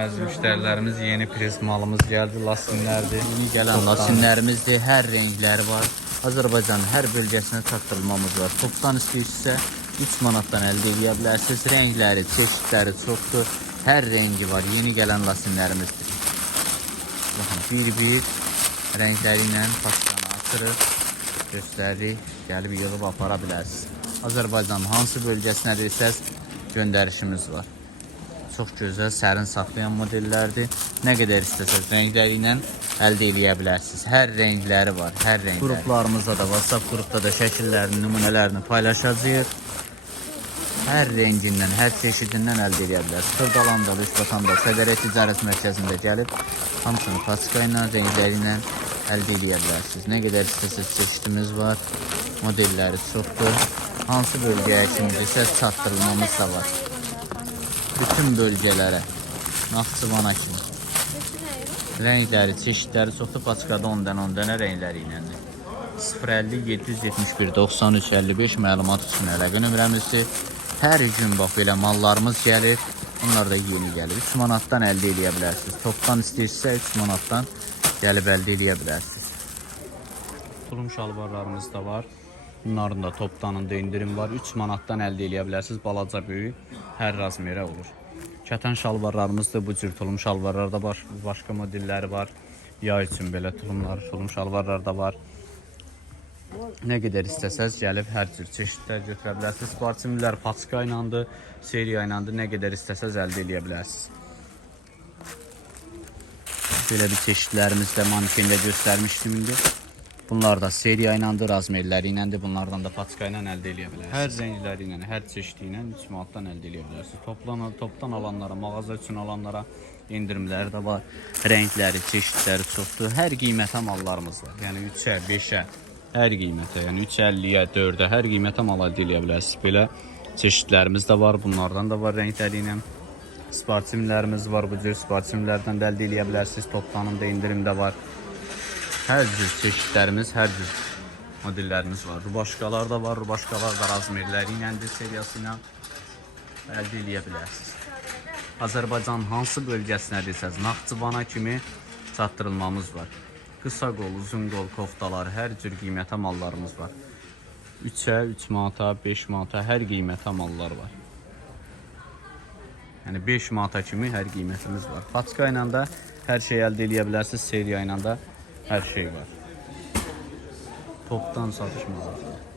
əziz müştərilərimiz yeni pres malımız gəldi. Lasinlərdir. Yeni gələn lasinlərimizdir. Hər rəngləri var. Azərbaycanın hər bölgəsinə çatdırılmamız var. Topdan istəyirsə 3 manatdan əldə edə bilərsiniz. Rəngləri, çeşidləri çoxdur. Hər rəngi var. Yeni gələn lasinlərimizdir. Baxın, bir-bir rəngləri ilə paçkanı açırıq, göstəririk, gəlib yığıb apara bilərsiniz. Azərbaycanın hansı bölgəsinə desəz göndərişimiz var. Çox gözəl, sərin saxlayan modellərdir. Nə qədər istəsəz rəngləri ilə əldə edə bilərsiniz. Var, hər rəngləri. Qruplarımızda da, WhatsApp qrupda da şəkillərini, nümunələrini paylaşacağıq. Hər rəngindən, hər çeşidindən əldə edə bilərsiniz. Xırdalanda, Rüşbatanda, Sədərə Ticarət Mərkəzində gəlib hamısını paçka ilə, rəngləri ilə əldə edə bilərsiniz. Nə qədər istəsəz çeşidimiz var, modelləri çoxdur. Hansı bölgəyə kimi desəz çatdırılmamız da var. Bütün bölgələrə, Naxçıvana kimi. Rəngləri, çeşidləri çoxdur. Paçkada 10 dənə 10 dənə rəngləri iləndir. 050 771 93 55 məlumat üçün əlaqə nömrəmizdir. Hər gün bax belə mallarımız gəlir. Bunlar da yeni gəlir. 3 manatdan əldə edə bilərsiniz. Topdan istəyirsə 3 manatdan gəlib əldə edə bilərsiniz. Tulum şalvarlarımız da var. Bunların da toptanında indirim var. 3 manatdan əldə edə bilərsiniz. Balaca böyük hər razmerə olur. Kətan şalvarlarımız da bu cür tulum şalvarlarda var. Başqa modelləri var. Yay üçün belə tulumlar, tulum şalvarlar da var. Nə qədər istəsəz gəlib hər cür çeşidlər götürə bilərsiniz. Sportimlər paçka ilandı, seriya ilandı. Nə qədər istəsəz əldə edə bilərsiniz. Bir çeşidlərimiz də manekende göstərmişdim indi. Bunlar da seriya ilandı, razmerləri iləndir. Bunlardan da paçka ilə əldə edə bilərsiniz. Hər rəngləri ilə, hər çeşidi ilə 3 manatdan əldə edə bilərsiniz. Toplan topdan alanlara, mağaza üçün alanlara endirimləri də var. Rəngləri, çeşidləri çoxdur. Hər qiymətə mallarımız var. Yəni 3-ə, 5-ə, hər qiymətə, yəni 3.50-yə, 4-ə, hər qiymətə mal əldə edə bilərsiniz. Belə çeşidlərimiz də var. Bunlardan da var rəngləri ilə. Sportimlərimiz var. Bu cür sportimlərdən də əldə edə bilərsiniz. Toptanında indirim də var. Hər cür çeşidlərimiz, hər cür modellərimiz var. Rubaşkalar da var. Rubaşkalar da razmerləri iləndir seriyası ilə əldə edə bilərsiniz. Azərbaycanın hansı bölgəsinə desəz, Naxçıvana kimi çatdırılmamız var. Qısa qol, uzun qol koftalar, hər cür qiymətə mallarımız var. 3-ə, 3 manata, 5 manata hər qiymətə mallar var. Yəni 5 manata kimi hər qiymətimiz var. Paçka ilə də hər şey əldə bilərsiniz, seriya ilə də hər şey var. Topdan satışımız var.